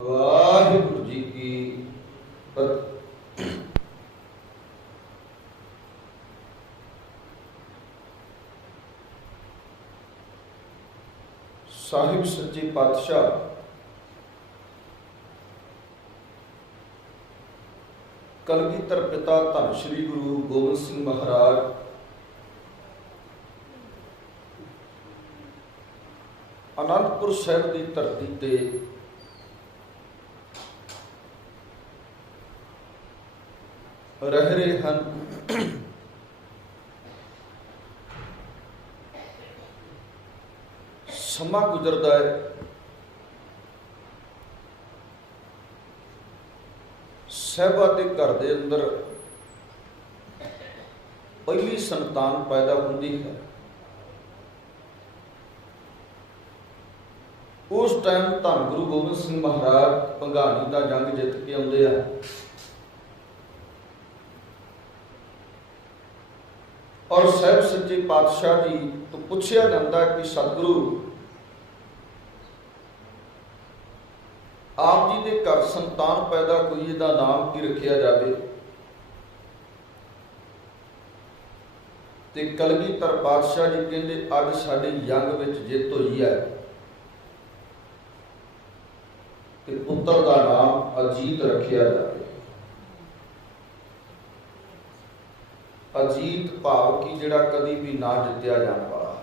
ਵਾਹਿਗੁਰੂ ਜੀ ਕੀ ਸਾਹਿਬ ਸੱਚੇ ਪਾਤਸ਼ਾਹ ਕਲਗੀਧਰ ਪਿਤਾ ਧੰਨ ਸ਼੍ਰੀ ਗੁਰੂ ਗੋਬਿੰਦ ਸਿੰਘ ਮਹਾਰਾਜ ਅਨੰਦਪੁਰ ਸਾਹਿਬ ਦੀ ਧਰਤੀ ਤੇ ਰਹਿ ਰਹੇ ਹਨ। ਸਮਾਂ ਗੁਜ਼ਰਦਾ ਹੈ, ਸਾਹਿਬਾਂ ਦੇ ਘਰ ਦੇ ਅੰਦਰ ਪਹਿਲੀ ਸੰਤਾਨ ਪੈਦਾ ਹੁੰਦੀ ਹੈ। ਉਸ ਟਾਈਮ ਧੰਨ ਗੁਰੂ ਗੋਬਿੰਦ ਸਿੰਘ ਮਹਾਰਾਜ ਭੰਗਾਣੀ ਦਾ ਜੰਗ ਜਿੱਤ ਕੇ ਆਉਂਦੇ ਆ। ਔਰ ਸਾਹਿਬ ਸੱਚੇ ਪਾਤਸ਼ਾਹ ਜੀ ਤੋਂ ਪੁੱਛਿਆ ਜਾਂਦਾ ਕਿ ਸਤਿਗੁਰੂ ਆਪ ਜੀ ਦੇ ਘਰ ਸੰਤਾਨ ਪੈਦਾ ਹੋਈ, ਇਹਦਾ ਨਾਮ ਕੀ ਰੱਖਿਆ ਜਾਵੇ? ਤੇ ਕਲਗੀਧਰ ਪਾਤਸ਼ਾਹ ਜੀ ਕਹਿੰਦੇ ਅੱਜ ਸਾਡੇ ਜੰਗ ਵਿੱਚ ਜਿੱਤ ਹੋਈ ਹੈ ਤੇ ਪੁੱਤਰ ਦਾ ਨਾਮ ਅਜੀਤ ਰੱਖਿਆ ਜਾਵੇ। ਅਜੀਤ ਭਾਵ ਕਿ ਜਿਹੜਾ ਕਦੀ ਵੀ ਨਾ ਜਿੱਤਿਆ ਜਾਣ ਵਾਲਾ।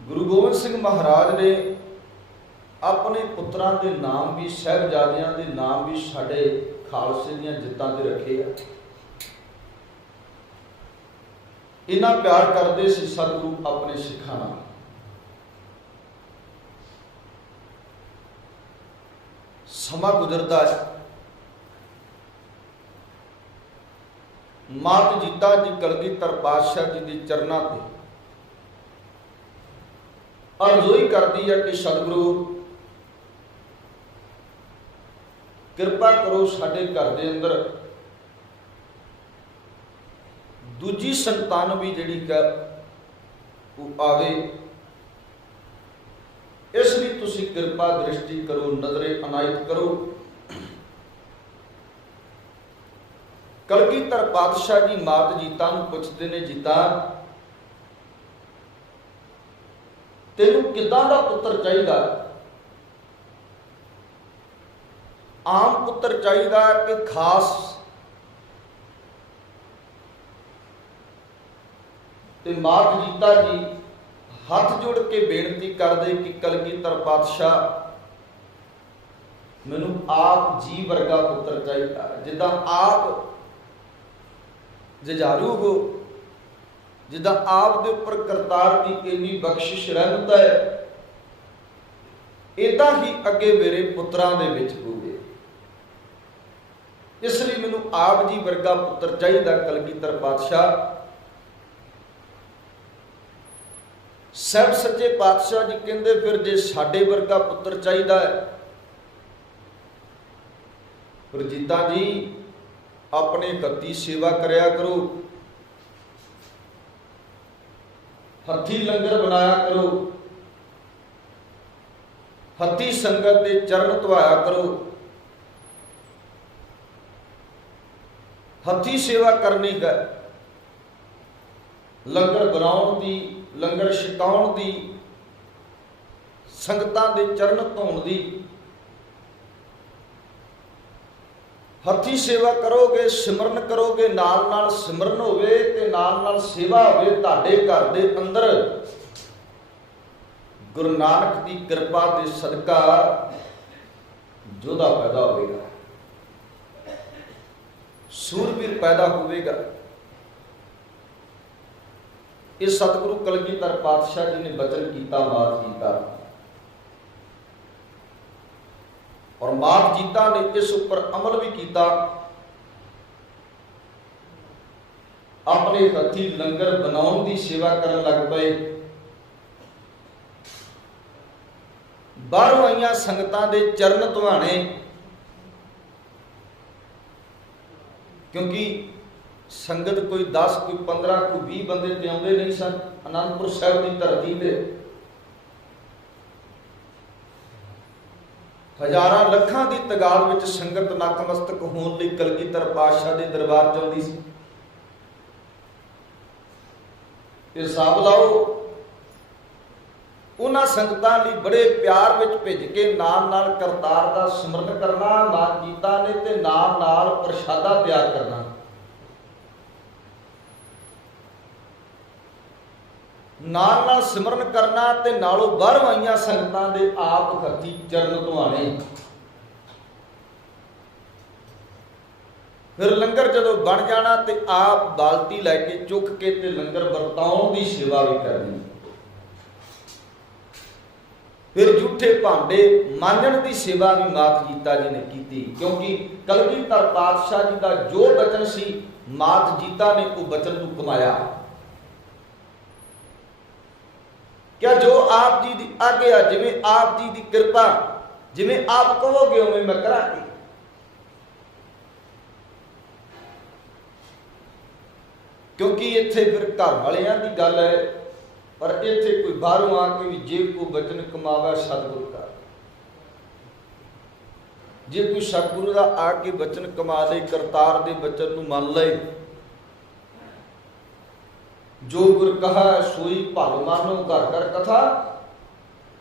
ਗੁਰੂ ਗੋਬਿੰਦ ਸਿੰਘ ਮਹਾਰਾਜ ਨੇ ਆਪਣੇ ਪੁੱਤਰਾਂ ਦੇ ਨਾਮ ਵੀ, ਸਾਹਿਬਜ਼ਾਦਿਆਂ ਦੇ ਨਾਮ ਵੀ ਸਾਡੇ ਖਾਲਸੇ ਦੀਆਂ ਜਿੱਤਾਂ ਤੇ ਰੱਖੇ ਆ। ਇੰਨਾ ਪਿਆਰ ਕਰਦੇ ਸੀ ਸਤਿਗੁਰੂ ਆਪਣੇ ਸਿੱਖਾਂ ਨਾਲ। ਸਮਾਂ ਗੁਜ਼ਰਦਾ ਹੈ, ਮਾਤ ਜੀਤਾ ਜੀ ਕਲਗੀਧਰ ਪਾਤਸ਼ਾਹ ਜੀ ਦੇ ਚਰਨਾਂ ਤੇ ਅਰਜ਼ੋਈ ਕਰਦੀ ਹੈ ਕਿ ਸਤਿਗੁਰੂ ਕਿਰਪਾ ਕਰੋ, ਸਾਡੇ ਘਰ ਦੇ ਅੰਦਰ ਦੂਜੀ ਸੰਤਾਨ ਵੀ ਜਿਹੜੀ ਉਹ ਆਵੇ। ਇਸ ਲਈ ਤੁਸੀਂ ਕਿਰਪਾ ਦ੍ਰਿਸ਼ਟੀ ਕਰੋ, ਨਜ਼ਰੇ ਅਨਾਇਤ ਕਰੋ। ਕਲਗੀਧਰ ਪਾਤਸ਼ਾਹ ਜੀ ਮਾਤ ਜੀਤਾ ਨੂੰ ਪੁੱਛਦੇ ਨੇ, ਜੀਤਾ ਤੈਨੂੰ ਕਿੱਦਾਂ ਦਾ ਪੁੱਤਰ ਚਾਹੀਦਾ? ਆਮ ਪੁੱਤਰ ਚਾਹੀਦਾ ਕਿ ਖਾਸ? ਤੇ ਮਾਤ ਜੀਤਾ ਜੀ ਹੱਥ ਜੋੜ ਕੇ ਬੇਨਤੀ ਕਰਦੇ ਕਿ ਕਲਗੀਧਰ ਪਾਤਸ਼ਾਹ ਮੈਨੂੰ ਆਪ ਜੀ ਵਰਗਾ ਪੁੱਤਰ ਚਾਹੀਦਾ, ਜਿੱਦਾਂ ਆਪ ਜੁਝਾਰੂ ਹੋ, ਜਿੱਦਾਂ ਆਪ ਦੇ ਉੱਪਰ ਕਰਤਾਰ ਦੀ ਇੰਨੀ ਬਖਸ਼ਿਸ਼ ਰਹਿਮਤ ਹੈ, ਏਦਾਂ ਹੀ ਅੱਗੇ ਮੇਰੇ ਪੁੱਤਰਾਂ ਦੇ ਵਿੱਚ ਹੋਵੇ। ਇਸ ਲਈ ਮੈਨੂੰ ਆਪ ਜੀ ਵਰਗਾ ਪੁੱਤਰ ਚਾਹੀਦਾ ਕਲਗੀਧਰ ਪਾਤਸ਼ਾਹ। ਸਾਹਿਬ ਸੱਚੇ ਪਾਤਸ਼ਾਹ ਜੀ ਕਹਿੰਦੇ ਫਿਰ ਜੇ ਸਾਡੇ ਵਰਗਾ ਪੁੱਤਰ ਚਾਹੀਦਾ ਹੈ, ਫਿਰ ਜੀਤਾ ਜੀ ਆਪਣੇ ਹੱਥੀਂ ਸੇਵਾ ਕਰਿਆ ਕਰੋ, ਹੱਥੀਂ ਲੰਗਰ ਬਣਾਇਆ ਕਰੋ, ਹੱਥੀਂ ਸੰਗਤ ਦੇ ਚਰਨ ਧਵਾਇਆ ਕਰੋ। ਹੱਥੀਂ ਸੇਵਾ ਕਰਨੀ ਹੈ, ਲੰਗਰ ਬਣਾਉਣ ਦੀ, ਲੰਗਰ ਛਕਾਉਣ ਦੀ, ਸੰਗਤਾਂ ਦੇ ਚਰਨ ਧੋਣ ਦੀ। ਹੱਥੀਂ ਸੇਵਾ ਕਰੋਗੇ, ਸਿਮਰਨ ਕਰੋਗੇ, ਨਾਲ ਨਾਲ ਸਿਮਰਨ ਹੋਵੇ ਤੇ ਨਾਲ ਨਾਲ ਸੇਵਾ ਹੋਵੇ। ਤੁਹਾਡੇ ਘਰ ਦੇ ਅੰਦਰ ਗੁਰੂ ਨਾਨਕ ਦੀ ਕਿਰਪਾ ਦੇ ਸਦਕਾ ਯੋਧਾ ਪੈਦਾ ਹੋਵੇਗਾ, ਸੂਰਬੀਰ ਪੈਦਾ ਹੋਵੇਗਾ। ਇਹ ਸਤਿਗੁਰੂ ਕਲਗੀਧਰ ਪਾਤਸ਼ਾਹ ਜੀ ਨੇ ਬਚਨ ਕੀਤਾ ਮਾਤ ਜੀਤਾ, ਔਰ ਮਾਤ ਜੀਤਾ ਨੇ ਇਸ ਉੱਪਰ ਅਮਲ ਵੀ ਕੀਤਾ। ਆਪਣੇ ਹੱਥੀਂ ਲੰਗਰ ਬਣਾਉਣ ਦੀ ਸੇਵਾ ਕਰਨ ਲੱਗ ਪਏ। ਬਾਹਰੋਂ ਆਈਆਂ ਸੰਗਤਾਂ ਦੇ ਚਰਨ ਧਵਾਣੇ, ਕਿਉਂਕਿ ਸੰਗਤ ਕੋਈ 10 ਕੋਈ 15 ਕੋਈ 20 ਬੰਦੇ ਤੇ ਆਉਂਦੇ ਨਹੀਂ ਸਨ। ਅਨੰਦਪੁਰ ਸਾਹਿਬ ਦੀ ਧਰਤੀ ਤੇ हजारां लखां की तादाद में संगत नतमस्तक होने लई कलगीधर पातशाह के दरबार च आउंदी सी। हिसाब लाओ, उन्हां संगतां लई बड़े प्यार विच भेज के नाल करतार दा सिमरन करना, नाथ गीतां ने ते नाल प्रशादा तैयार करना। नाल सिमरन करना ते नालों बाहरों आईयां संगतां दे आप हत्थी चरण धुआने। फिर लंगर जदों बन जाना ते आप बाल्टी लैके चुक के ते लंगर वरताउण दी सेवा भी करनी। फिर जूठे भांडे मांजण की सेवा भी मात जीता जी ने की, क्योंकि कलगीधर पातशाह जी का जो बचन सी मात जीता ने वो बचन को कमाया। क्या जो आप जी की आज्ञा, जिवें आप जी की कृपा, जिवें आप कहोगे उवें मैं करांगी। क्योंकि इत्थे फिर घर वालियां की गल है, पर इत्थे कोई बाहरों आके भी जे को बचन कमावे सतगुरु का, जे कोई सतगुरु का आके बचन कमा ले, करतार दे बचन नूं मन ले, जो गुर कहा सोई भल मानो घर घर कथा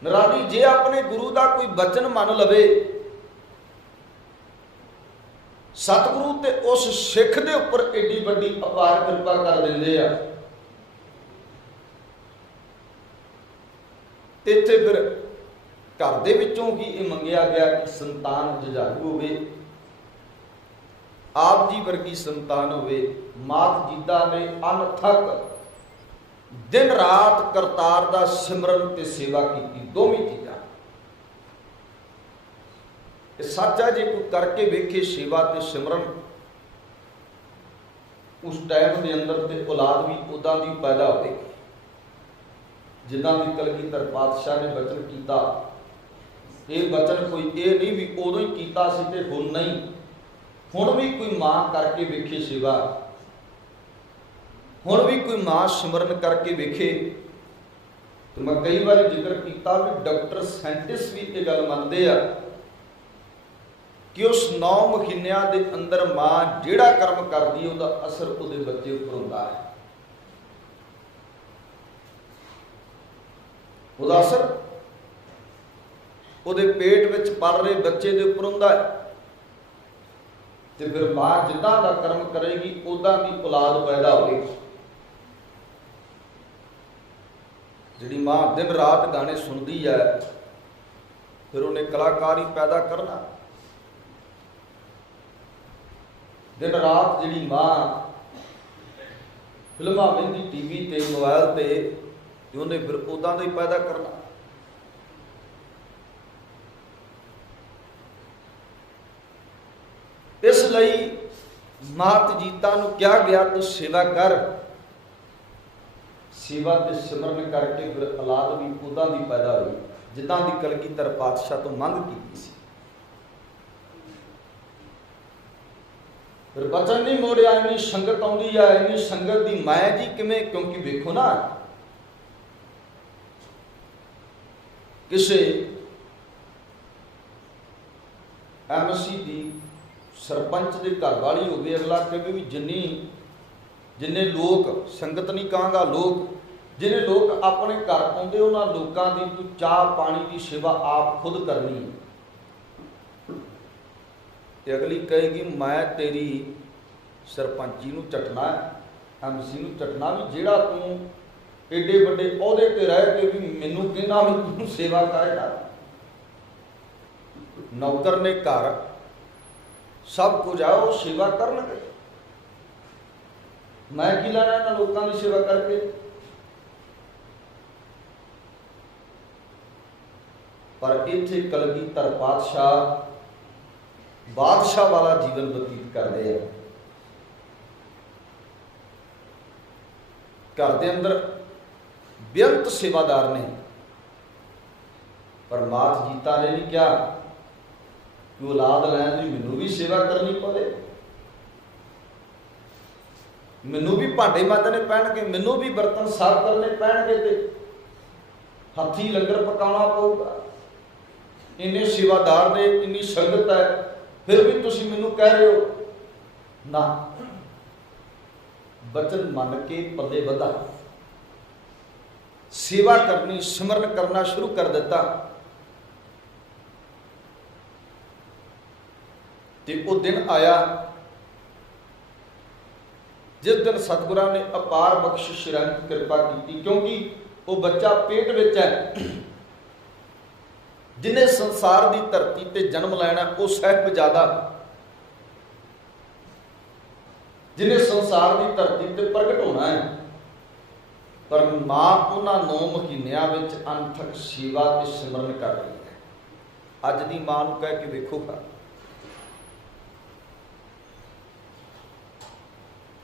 नराली। जे अपने गुरु का कोई बचन मन लवे, सतगुरु ते उस सिख दे उपर एडी बड़ी अपार कृपा कर देंदे आ। इत्थे फिर घर दे विचों ही ये मंगिया गया कि संतान जुझारू होवे, आप जी वर्गी संतान होवे। मात जीता ने अनथक दिन रात करतार दा सिमरन ते सेवा की, दोवें चीज़ां। सच है, जे कोई करके वेखे सेवा ते सिमरन, उस टाइम के अंदर ते औलाद भी उदां दी पैदा होगी जिन्हां दी कलगीधर पातशाह ने बचन किया। ये बचन कोई ये नहीं भी उदों ही किया सी ते हुण नहीं, हुण भी कोई मां करके वेखे सेवा, हुण भी कोई मां सिमरन करके वेखे। तो मैं कई बार जिक्र किया भी डॉक्टर साइंटिस्ट भी ये गल मनते आ कि उस 9 महीनों के अंदर मां जिहड़ा कर्म करती है उसका असर उसके बच्चे उपर होता है। उसका असर उसके पेट में पल रहे बच्चे के उपर होता है। तो फिर मां जिदा का कर्म करेगी उदा की औलाद पैदा होगी। जिहड़ी मां दिन रात गाने सुनती है, फिर उन्हें कलाकार ही पैदा करना। दिन रात जिहड़ी मां फिल्मां वेंदी टीवी ते मोबाइल ते, उन्हें फिर उदां दा ही पैदा करना। इसलिए मात जीता नूं कहा गया तू सेवा कर, सेवा ते सिमरन करके फिर औलाद भी उदां दी पैदा हुई जिदां दी कलगीधर पातशाह तो मंग की सी। फिर बचन नहीं मोड़िया, इन्नी संगत आउंदी है, इन्नी संगत दी माया जी किवें, क्योंकि वेखो ना किसे एमसी दी सरपंच के घर वाली हो गई, अगला कहे भी जिन्ने लोग संगत नहीं कहांगा, लोग जिन्हें लोग अपने घर आउंदे उन्हां लोकां दी तू चाह पानी की सेवा आप खुद करनी। ते अगली कहेगी मैं तेरी सरपंची नूं चटना है, एमसी नूं चटना भी जिहड़ा तू एडे बड़े अहुदे ते रह के भी मैनूं कहना भी तू सेवा करेगा। नौकर ने घर सब कुछ है वो सेवा करनगे, मैं की लेना इन्हां लोकां दी सेवा करके। पर इत्थे कलगीधर बादशाह वाला जीवन बतीत करते हैं। घर के अंदर बेअंत सेवादार ने, पर मात जीता ने नहीं क्या कि औलाद लैन दी मैनू भी सेवा करनी पवे, मैनू भी भांडे मांजने पैणगे, मैनू भी बर्तन साफ करने पैणगे, ते हथी लंगर पकाना पऊगा। इन्ने सेवादार ने, इन्नी संगत है, फिर भी तुसीं मैनूं कह रहे हो ना। वचन मन के पल्ले बधा, सेवा करनी, सिमरन करना शुरू कर दिता। ते वो दिन आया जिस दिन सतगुरां ने अपार बख्शिश रहमत कृपा की, क्योंकि वो बच्चा पेट विच है जिन्हें संसार की धरती ते जन्म लेना, वो साहिबजादा जिन्हें संसार की धरती ते प्रगट होना है। पर मां उन्हां 9 महीनों विच अनथक सेवा ते सिमरन कर रही है। अज दी मां नूं कह के देखो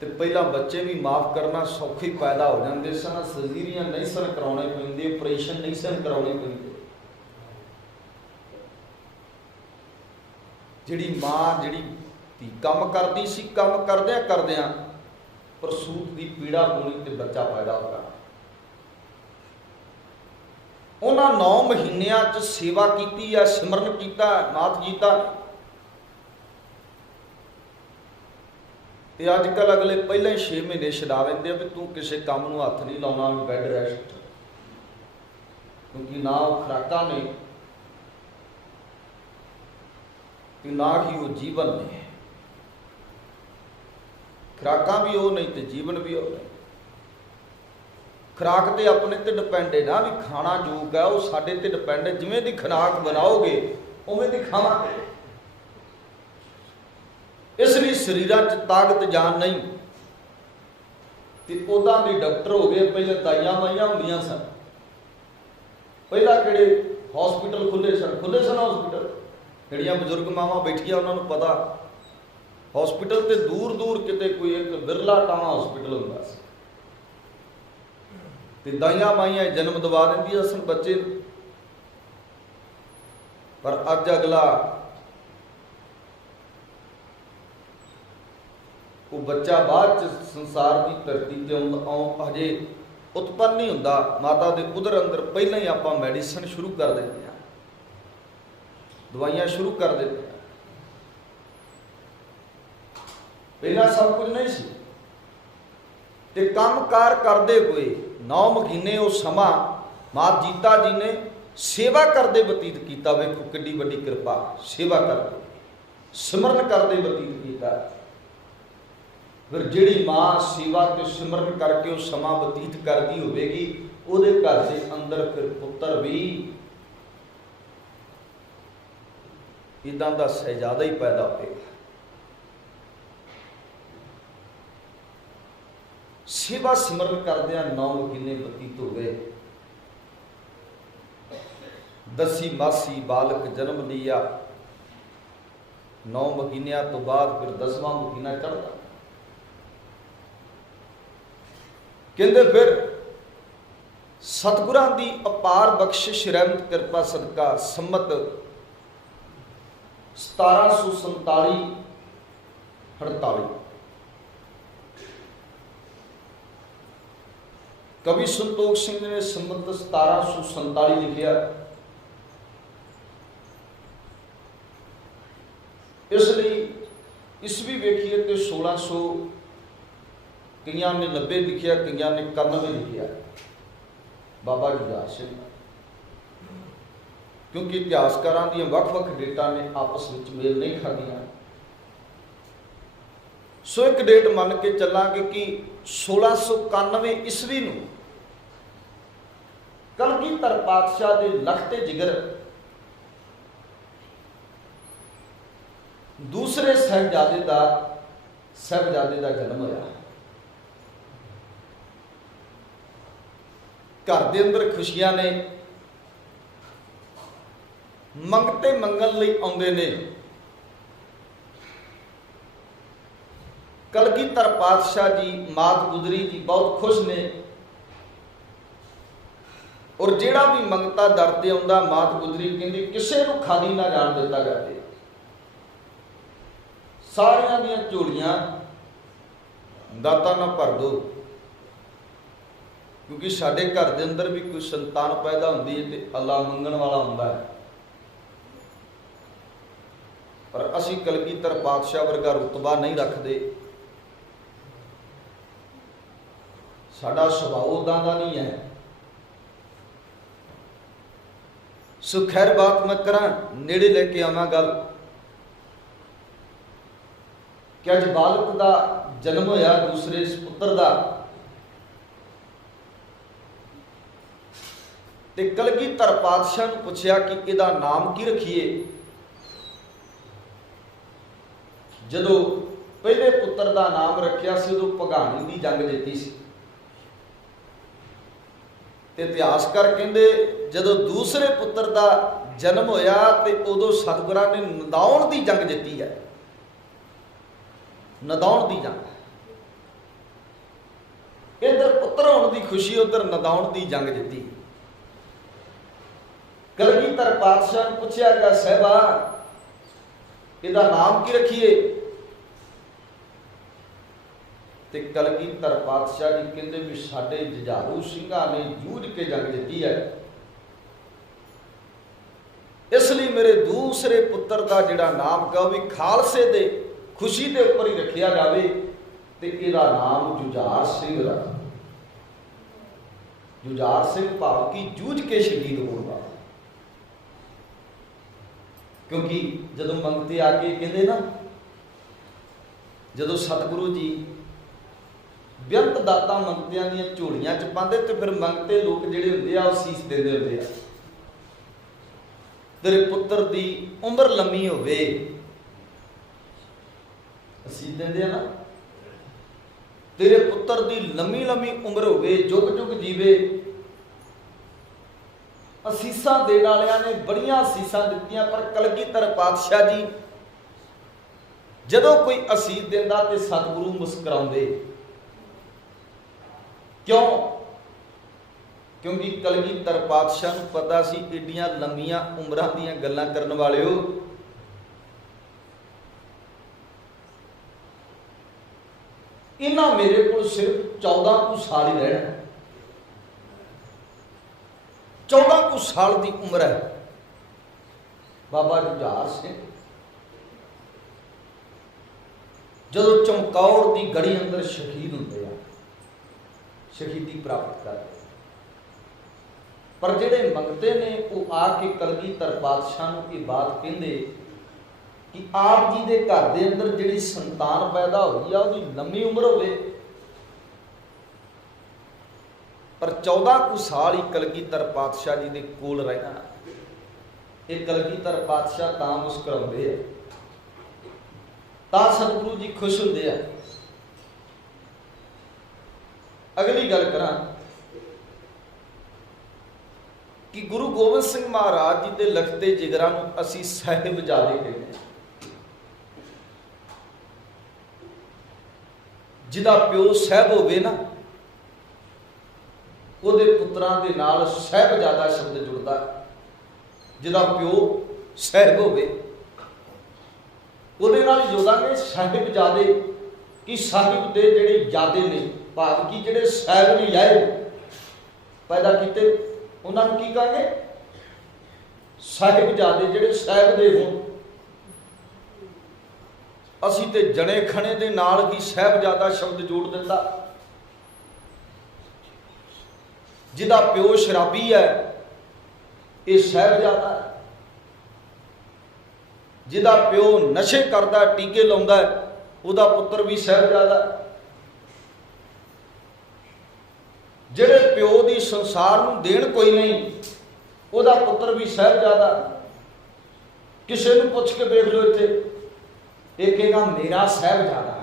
तो पहला बच्चे भी माफ़ करना सौखे पैदा हो जाते सन, सर्जरियां नहीं सन कराने पैंदे, ऑपरेशन नहीं सन कराने पैंदे। जिहड़ी मां जिहड़ी धी काम करती सी, काम करदियां करदियां प्रसूत की पीड़ा होनी ते बच्चा पैदा होगा। उन्हां 9 महीनों च सेवा की है, सिमरन किया नाथ जीता ने। ते अजकल अगले पहले ही 6 महीने छड़ा देंगे भी तू किसी काम में हथ नहीं लाना, भी बैड रेस्ट, क्योंकि ना वो खुराकां ने कि ना ही वो जीवन ने। खुराकां भी वो नहीं तो जीवन भी वो नहीं। खुराक तो अपने ते डिपेंड है ना, भी खाना जो है वो साडे ते डिपेंड है। जिवें दी खुराक बनाओगे उवें दी खावांगे। इसलिए शरीरां च ताकत जान नहीं तो उदां भी डॉक्टर हो गए। पहले दाइयां माइयां होंदियां सन, पहला किहड़े हॉस्पिटल खुले सन हॉस्पिटल। जिहड़ियां बजुर्ग मावां बैठियां उन्होंने पता, हॉस्पिटल तो दूर दूर किते कोई एक बिरला टावा हॉस्पिटल हुंदा सी ते दाइयां माइयां जन्म दवा दिंदियां सन बच्चे। पर अज अगला वो बच्चा बाद संसार की धरती ते हजे उत्पन्न नहीं होंदा, माता के उदर अंदर पहले ही आप मैडिसन शुरू कर देते हैं, दवाइयां शुरू कर देते हैं। पहला सब कुछ नहीं सी। ते काम कार करते हुए 9 महीने वो समा माता जीता जी ने सेवा करते बतीत किया। वेखो किड्डी वड्डी कृपा, सेवा करते सिमरन करते बतीत किया। फिर जिहड़ी मां सेवा ते सिमरन करके वो समा बतीत करती होगी, उहदे घर के अंदर फिर पुत्र भी इदां दा शहजादा ही पैदा होगा। सेवा सिमरन करदियां 9 महीने बतीत हो गए। 10वीं मासी बालक जन्म लिया। 9 महीनों तो बाद फिर 10वां महीना चढ़ता। कहते फिर सतगुरां दी अपार बख्शिश रहमत कृपा सदका संमत 1747-48 कवि संतोख सिंह ने संमत 1747 लिखिया। इसलिए ईस्वी वेखिए तो 1600, कईयां ने 90 लिखिया, कईयां ने 91 लिखिया बाबा जुझार सिंह, क्योंकि इतिहासकारां दी वख-वख डेटा ने आपस में मेल नहीं खादियां। सो एक डेट मन के चलांगे कि 1691 ईस्वी नूं कलगीधर पातशाह दे लखते जिगर दूसरे साहिबजादे दा जन्म होया। घर के अंदर खुशियां ने, मंगते मंगन लई आउंदे ने। कलगीधर पातशाह जी, मात गुजरी जी बहुत खुश ने। और जिहड़ा भी मंगता दर ते आउंदा, मात गुजरी कहंदी किसे नूं खाली ना जाण दिता जाए, सारियां दीयां झोलियां दाता ना भर दो। क्योंकि साडे घर के अंदर भी कोई संतान पैदा होंदी है तो अल्लाह मंगण वाला होंदा है। पर असी कलगीधर पातशाह वर्गा रुतबा नहीं रखते। साडा सुभाव उदां दा नहीं है। सो खैर बात मैं करा नेड़े लेके आवां गल कि अज बालक का जन्म होया दूसरे पुत्र का, ते कलगीधर पातशाह नूं पुछया कि इहदा नाम की रखीए। जदों पहले पुत्र का नाम रखिया सी उदों भगानी की जंग जित्ती सी। ते इतिहासकार कहंदे जदों दूसरे पुत्र का जन्म होया ते उदों सतगुरां ने नदाउण की जंग जित्ती है। नदाउण की जंग, इधर पुत्र होने की खुशी, उधर नदाउण की जंग जित्ती। कलगीधर पातशाह ने पूछा गया साहिबा इहदा नाम की रखीए। ते कलगीधर पातशाह जी कहते भी साडे जुझारू सिंघां ने जूझ के जंग जित्ती है, इसलिए मेरे दूसरे पुत्र का जिहड़ा नाम का भी खालसे दे खुशी के उपर ही रखिया जाए, ते इहदा नाम जुझार सिंह रख। जुझार सिंह भाव की जूझ के शहीद होने वाला। क्योंकि जदों मंगते आके कहते ना, जदों सतगुरु जी बेअंत दाता मंगतियां दी झोलियां च पाते, तो फिर मंगते लोग जिहड़े हुंदे आ सीस देंदे हुंदे आ। तेरे पुत्र दी उम्र लम्मी होवे, सीस देंदे आ ना, तेरे पुत्र दी लम्मी लम्मी उम्र होवे, जुग जुग जीवे। असीसां देण वालियां ने बड़ियां असीसां दित्तियां, पर कलगीधर पातशाह जी जदों कोई असीस दिंदा ते सतगुरु मुस्कुराउंदे। क्यों? क्योंकि कलगीधर पातशाह नूं पता सी एडियां लंबियां उम्रां दीयां गल्लां करन वालिओ इन्हां मेरे कोल सिर्फ 14 कुछ साल ही रहना। 14 कुछ साल की उम्र है। बाबा जुझार सिंह जदों चमकौर की गढ़ी अंदर शहीद होंदे आ, शहीदी प्राप्त करते, पर जिहड़े मंगते ने वो आके कलगीधर पातशाह नूं ये बात कहंदे कि आप जी के घर के अंदर जिहड़ी संतान पैदा हुई है उसकी लंबी उम्र होवे। पर 14 कुछ साल ही कलगीधर पातशाह जी के कोल रहना। ये कलगीधर पातशाह तां मुस्कुराउंदे आ, तां सतगुरु जी खुश होंदे आ। अगली गल करा कि गुरु गोबिंद सिंह महाराज जी के लखते जिगरां नूं असीं साहिबजादे कहते हैं। जिहदा प्यो साहिब होवे ना, ਉਹਦੇ ਪੁੱਤਰਾਂ ਦੇ ਨਾਲ ਸਾਹਿਬਜ਼ਾਦਾ ਸ਼ਬਦ ਜੁੜਦਾ। ਜਿਹਦਾ ਪਿਓ ਸਾਹਿਬ ਹੋਵੇ ਉਹਦੇ ਨਾਲ ਜੋੜਾਂਗੇ ਸਾਹਿਬਜ਼ਾਦੇ ਕਿ ਸਾਹਿਬ ਦੇ ਜਿਹੜੇ ਜਾਦੇ ਨੇ, ਭਾਵ ਕਿ ਜਿਹੜੇ ਸਾਹਿਬ ਨੇ ਆਏ ਪੈਦਾ ਕੀਤੇ, ਉਹਨਾਂ ਨੂੰ ਕੀ ਕਹਾਂਗੇ? ਸਾਹਿਬਜ਼ਾਦੇ ਜਿਹੜੇ ਸਾਹਿਬ ਦੇ ਹੋਣ। ਅਸੀਂ ਤੇ ਜਣੇ ਖਣੇ ਦੇ ਨਾਲ ਹੀ ਸਾਹਿਬਜ਼ਾਦਾ ਸ਼ਬਦ ਜੋੜ ਦਿੰਦਾ। जिहदा प्यो शराबी है ये साहिबजादा है, जिहदा प्यो नशे करता टीके लाउंदा है उहदा पुत्र भी साहिबजादा है। जिहड़े प्यो दी संसार नूं देण कोई नहीं उहदा पुत्र भी साहिबजादा। किसी नूं पुछ के देख लो इत्थे, ये कहेगा मेरा साहिबजादा।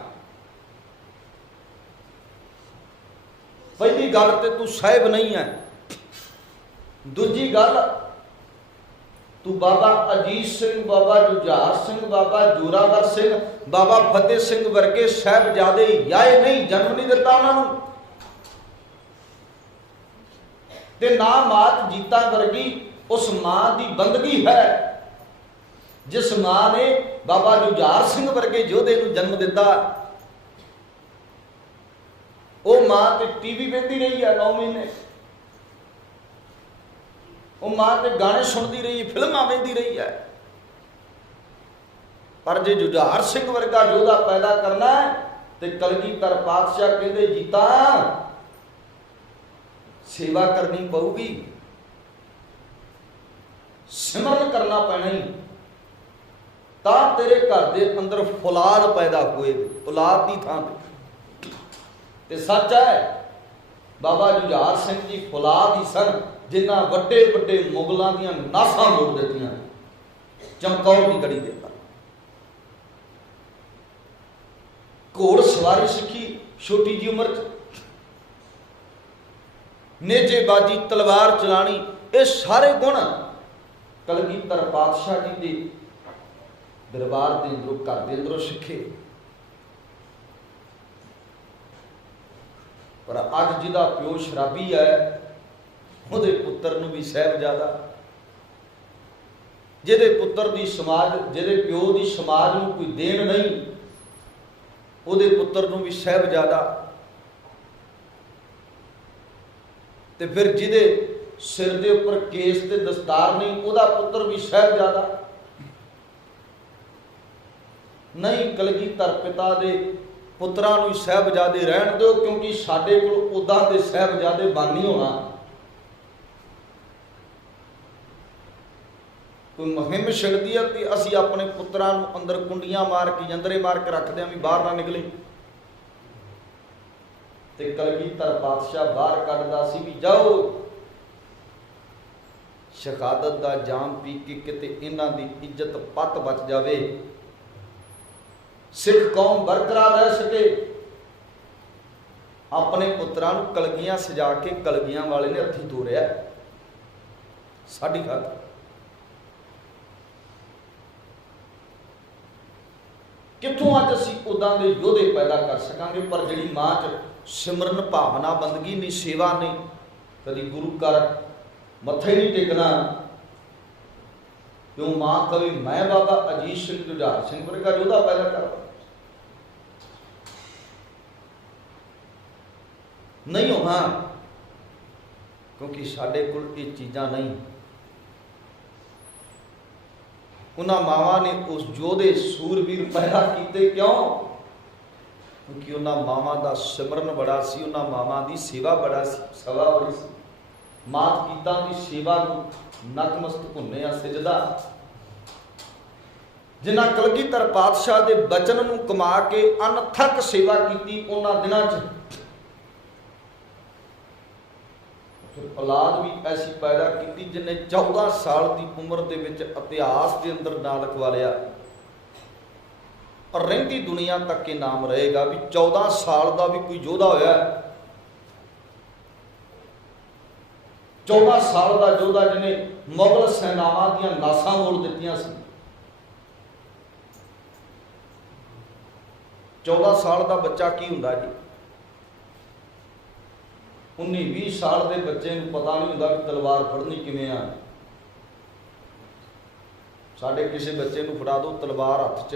पहली गल तो तू साहिब नहीं है, दूजी गल तू बाबा अजीत सिंह, बाबा जुझार सिंह, बाबा जोरावर सिंह, बाबा फतेह सिंह वर्गे साहिबजादे याए नहीं, जन्म नहीं दिता उन्होंने। ते ना मात जीता वर्गी उस मां की बंदगी है जिस मां ने बाबा जुझार सिंह वर्गे योधे नूं जन्म दिता। वो मां तो टीवी वेंदी रही है 9 महीने, वो मां तो गाने सुनती रही, फिल्मां वेंदी रही है। पर जे जुझार सिंह वर्गा योधा पैदा करना है तो कलगीधर पातशाह कहते जीता सेवा करनी पऊगी, सिमरन करना पैना ही, ता तेरे घर के अंदर फौलाद पैदा होए। औलाद की थां ते सच है बाबा जुझार सिंह जी फौलाद ही सन जिन्हां वड्डे वड्डे मुगलों दी नासां मोड़ दित्तियां चमकौर की गढ़ी दे। घोड़ सवारी सीखी छोटी जी उम्र च, नेजेबाजी तलवार चलानी, ये सारे गुण कलगीधर पातशाह जी के दरबार के अंदरों घर के अंदरों सीखे। पर अज जिहदा प्यो शराबी है उहदे पुत्र नूं भी साहिबजादा, जिहदे पुत्र दी समाज जिहदे प्यो दी समाज नूं कोई देन नहीं उहदे पुत्र नूं भी साहिबजादा, ते फिर जिहदे सिर दे उपर केस ते दस्तार नहीं उहदा पुत्र भी साहिबजादा नहीं। कलगीधर पिता दे पुत्रां नूं साहिबजादे रहण दिओ, क्योंकि साडे कोल उदां दे साहिबजादे बन नहीं होना। कोई मुहिम छिड़दी है कि असीं अपने पुत्रां नूं अंदर कुंडियां मार के जंदरे मार के रखते हैं भी बाहर ना निकले, ते कलगीधर पातशाह बाहर कढदा सी भी जाओ शहादत दा जाम पी के किते इन्हां दी इज्जत पत बच जावे, सिख कौम बरकरार रह सके। अपने पुत्रां नूं कलगियां सजा के कलगियां वाले ने हत्थी तोड़िया साडी खातर। कित्थों अज असीं उदां दे योधे पैदा कर सकांगे, पर जिहड़ी मां च सिमरन भावना बंदगी नहीं, सेवा नहीं, कभी गुरु घर मत्थे नहीं टेकना, क्यों मां कभी मैं बाबा अजीत सिंह जुझार सिंह वर्गा योधा पैदा कर नहीं होना, क्योंकि साडे कोल ये चीज़ां नहीं। उन्हां मावां ने उस योधे सूरवीर पैदा किए क्यों? क्योंकि उन्हां मावां दा सिमरन बड़ा सी, उन्हां मावां दी सेवा बड़ा सी, सवा बड़ी सी। मात पिता की सेवा नतमस्तक होने आ सिजदा। जिन्हां कलगीधर पातशाह के बचन नूं कमा के अनथक सेवा की उन्हां दिनां च फिर औलाद भी ऐसी पैदा की जिन्हें 14 साल की उम्र के विच इतिहास के अंदर नाम लिखवा लिया और रहिंदी दुनिया तक के नाम रहेगा भी 14 साल का भी कोई योधा होया। 14 साल का योधा जिन्हें मुगल सेनावां दीआं नासां मोड़ दित्तियां सी। 14 साल का बच्चा की हुंदा जी? 19-20 साल के बच्चे नूं पता नहीं होंदा कि तलवार फड़नी किवें आ। साडे किसी बच्चे नूं फड़ा दो तलवार हत्थ च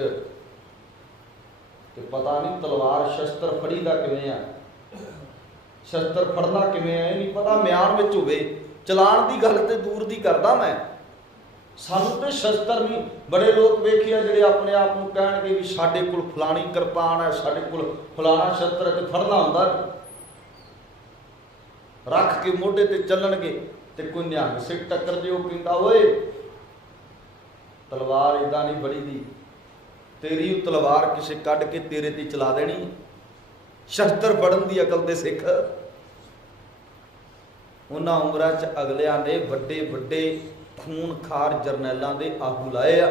ते पता नहीं तलवार शस्त्र फड़ी दा किवें आ, शस्त्र फड़ना किवें आ नहीं पता। म्यान विच होवे चलाण दी गल ते दूर दी करदा मैं, सानूं ते शस्त्र नहीं। बड़े लोग वेखे आ जिहड़े अपने आप नूं कहणगे भी साडे कोल फलाणी किरपान है, साडे कोल फलाना शस्त्र है, ते फड़ना हुंदा रख के मोढे ते चलणगे ते कोई निहंग सिख टक्कर जे ओह कहंदा ओए तलवार इदां नहीं बड़ी दी, तेरी तलवार किसे कढ के तेरे ते चला देनी। शस्त्र फड़न दी अकल दे सिख। उन्हां उमरां च अगलियां ने वड्डे वड्डे खूनखार जरनैलां दे आहू लाए आ।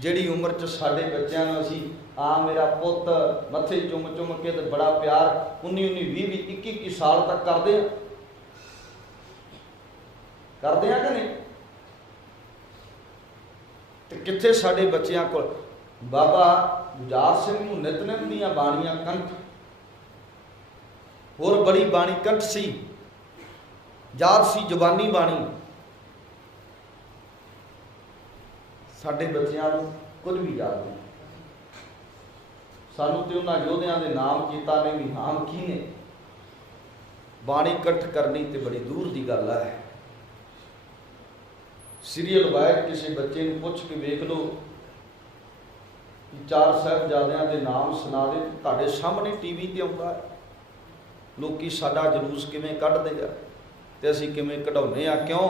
जिहड़ी उम्र च साडे बच्चों नूं असीं मेरा पुत मत्थे चुम चुम के तो बड़ा प्यार 19-20-21 साल तक करते हैं कि नहीं? तो कित्थे साडे बच्चों को बाबा जुझार सिंह नूं नितनेम दीआं बाणियां कंठ होर बड़ी बाणी कंठ सी, याद सी जुबानी बाणी। साडे बच्चों नूं कुछ भी याद नहीं। सानू तो उन्होंने योधिया के नाम किता ने भी नाम की ने बाणी कट्ठ करनी तो बड़ी दूर की गल है। सीरियल वायर किसी बच्चे को पुछ के वेख लो कि 4 साहिबजादियां के नाम सुना दे, तुहाडे सामने टीवी ते आउंदा है। लोकी साडा जलूस किवें कढदे आ ते असीं किवें कढाउने आ। क्यों?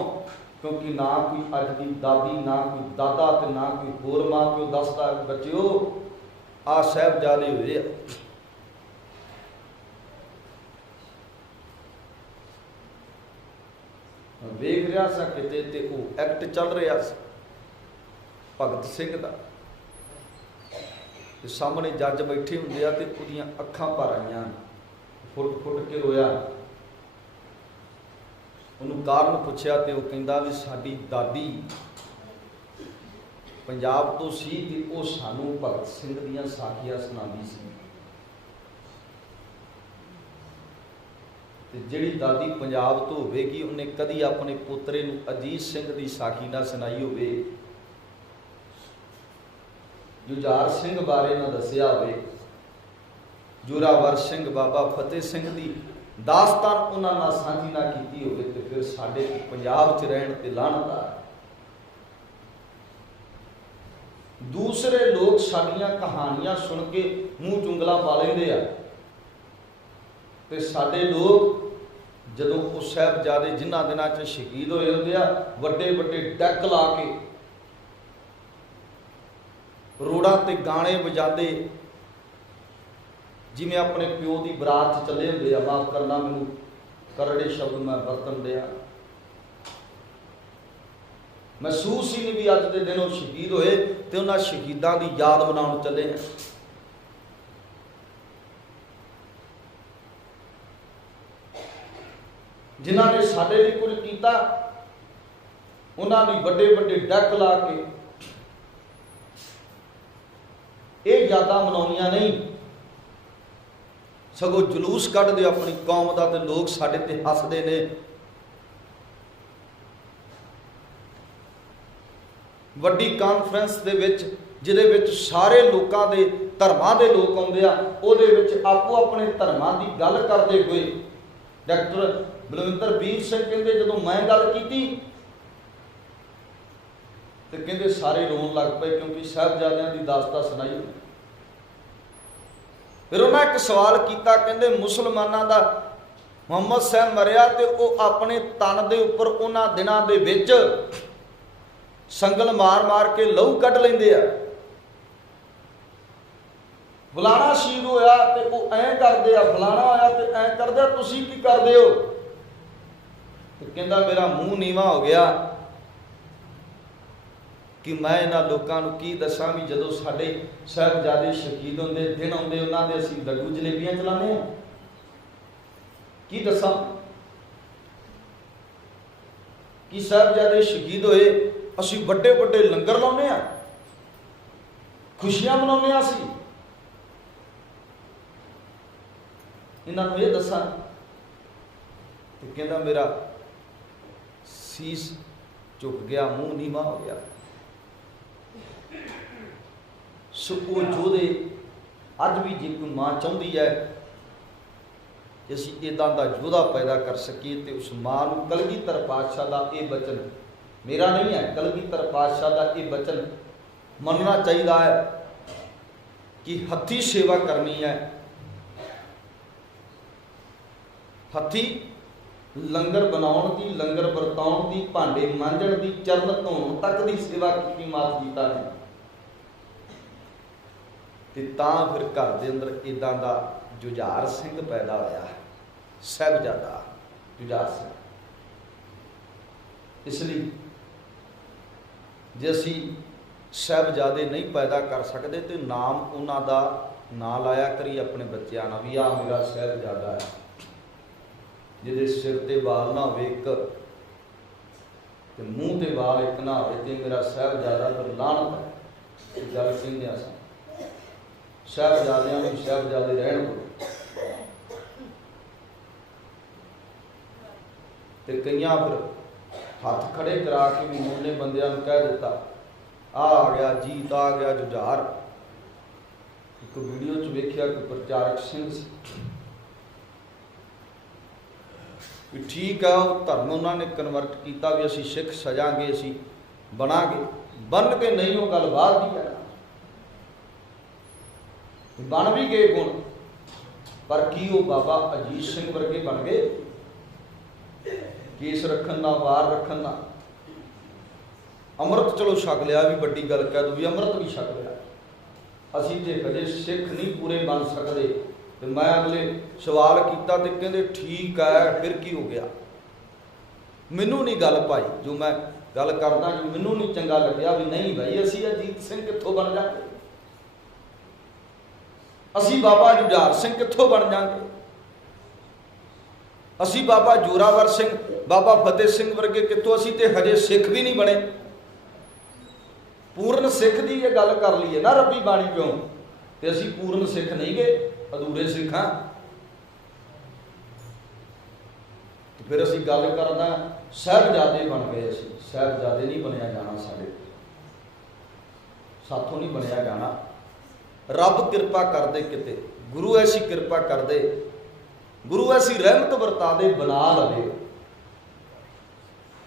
क्योंकि ना कोई अज की दादी, ना कोई दादा ते ना कोई होर मां प्यो दसदा बच्चिओ आ साहिबजादे होए आ। वेख रहा सा किते ते वो एक्ट चल रहा सा भगत सिंह दा, ते सामने जज बैठे हुंदे आ ते उहदियां अखां भर आईयां, फुट फुट के रोया। उन्होंने कारण पुछया तो वह कहता भी साडी दादी पंजाब तो सी ते वो सानू भगत सिंह दीयां साखियां सुणांदी सी। ते जिहड़ी दादी पंजाब तो होवेगी उन्हें कदी अपने पोतरे नूं अजीत सिंह की साखी ना सुनाई होवे, जुझार सिंह बारे ना दसिया होवे, जोरावर सिंह बाबा फतेह सिंह की दास्तान उन्होंने ना साझी ना की होवे, तो फिर साडे पंजाब च रहण ते लानत आ। दूसरे लोग साडियां कहानियां सुन के मूँह चुंगला पा लेंदे आ, ते साडे लोग जदों वो साहिबजादे जिन्हां दिनां च शहीद होए हुंदे आ, वड्डे वड्डे डैक ला के रोडां ते गाने वजांदे जिवें अपने प्यो की बरात च चले हुंदे आ। माफ करना मैनूं करड़े शब्द मैं वरतन दिया, महसूस ही नहीं भी अज के दिन वो शहीद होए तो उन्होंने शहीदों की याद मनाउण चले हैं। जिन्हों ने साडे लिए कुछ किया उन्होंने बड़े बड़े डैक ला के ये यादां मनाउणियां नहीं, सगों जुलूस कढदे अपनी कौम का, तो लोग साडे ते हसदे ने। वड्डी कॉन्फ्रेंस दे विच जिहदे विच सारे लोगों के धर्मां दे लोग आउंदे आ, उहदे विच आपो अपने धर्मां की गल करते हुए डॉक्टर बलविंदर वीर सिंह कहते जदों मैं गल की तो कहते सारे रोन लग पे, क्योंकि साहिबजादियां की दास्तां सुनाई। फिर उन्हें एक सवाल किया, कहते मुसलमानों का मुहम्मद साहब मरिया तो वह अपने तन के उपर उन्होंने दिनों के विच संगल मार मार के लहू कढ़ लेंदे आ, फलाना शहीद होया तो वो ऐ करदे आ, फलाना होया तो ऐ करदे आ, तुसीं की करदे हो? तो कहता मेरा मूँह नीवा हो गया कि मैं इन्हां लोकां नूं की दसां भी जदों साडे साहिबजादे शहीद होंदे दिन आउंदे उन्हां दे असीं लड्डू जलेबियां चलाने आ, की दसां कि साहिबजादे शहीद होए असीं बड़े बड़े लंगर लाउने आ, खुशियां मनाउने आ, असीं इन्हां नूं ये दसां। तो कहता मेरा सीस झुक गया, मूँह नीवा हो गया। सो वो जोधे अज भी जे कोई मां चाहती है कि असीं इदां दा योधा पैदा कर सकीए तो उस मां नूं कलगीधर पातशाह का ये बचन मेरा नहीं है, कलगीधर पातशाह का ये बचन मनना चाहिए है कि हथी सेवा करनी है, हथी लंगर बनाउण दी, लंगर वरताउण दी, भांडे मांजण दी, चरण धोण तक दी सेवा की मात पिता ने। ते तां फिर घर दे अंदर इदां दा जुझार सिंह पैदा होया, साहिबजादा जुझार सिंह। इसलिए जे असीं साहिबजादे नहीं पैदा कर सकते तो नाम उन्हां दा ना लाया करी अपने बच्चों ना भी आ मेरा साहिबजादा है, जिहदे सिर ते वाल ना होवे एक ते मूँह ते वाल एक ना होवे ते मेरा साहिबजादा, पर लानत है। गल कहंदे आ साहिबजादियां नूं साहिबजादे रहण दो। ते कईयां फिर हथ खड़े करा के भी मुंडे बंदियां नूं कह दिता आ गया जीत, आ गया जुझार। एक वीडियो च वेखिया कि प्रचारक सिंह भी ठीक है, वो धर्म उन्होंने कन्वर्ट किया भी असीं सिख सजांगे, असीं बनांगे, बन के नहीं वो गल बाहर भी कहना, बन भी गए गुण, पर की वो बाबा अजीत सिंह वर्गे बन गए? केस रखन ना, वार रखन ना, अमृत चलो छक लिया भी बड़ी गल कह दो, भी अमृत भी छक लिया, असी तो कदे सिख नहीं पूरे बन सकते। तो मैं अगले सवाल किया तो कहते ठीक है, फिर की हो गया? मैनू नहीं गल भाई, जो मैं गल करदा जो मैनू नहीं चंगा लग्या भी नहीं भाई असी अजीत सिंह कित्थों बन जाएंगे, असी बाबा जुझार सिंह कित्थों बन जाएंगे, असी बाबा जोरावर सिंह, बाबा फतेह सिंह वर्गे कित्थों, असी तो हजे सिख भी नहीं बने। पूर्ण सिख की ये गल कर लीए ना रब्बी बाणी क्यों, तो असी पूर्ण सिख नहीं गए, अधूरे सिख हाँ। तो फिर असी गल करना साहिबजादे बन गए, असी साहिबजादे नहीं बनया जाना, साथों नहीं बनया जाना। रब कृपा कर दे, किते गुरु ऐसी कृपा कर दे, गुरु ऐसी रहमत वरता दे, बना लवे,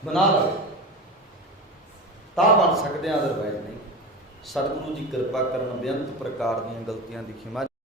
बना लवे ता बन सकते हैं, अदरवाइज नहीं। सतगुरु जी कृपा करन, बेअंत प्रकार दी गलतियां दी खिमा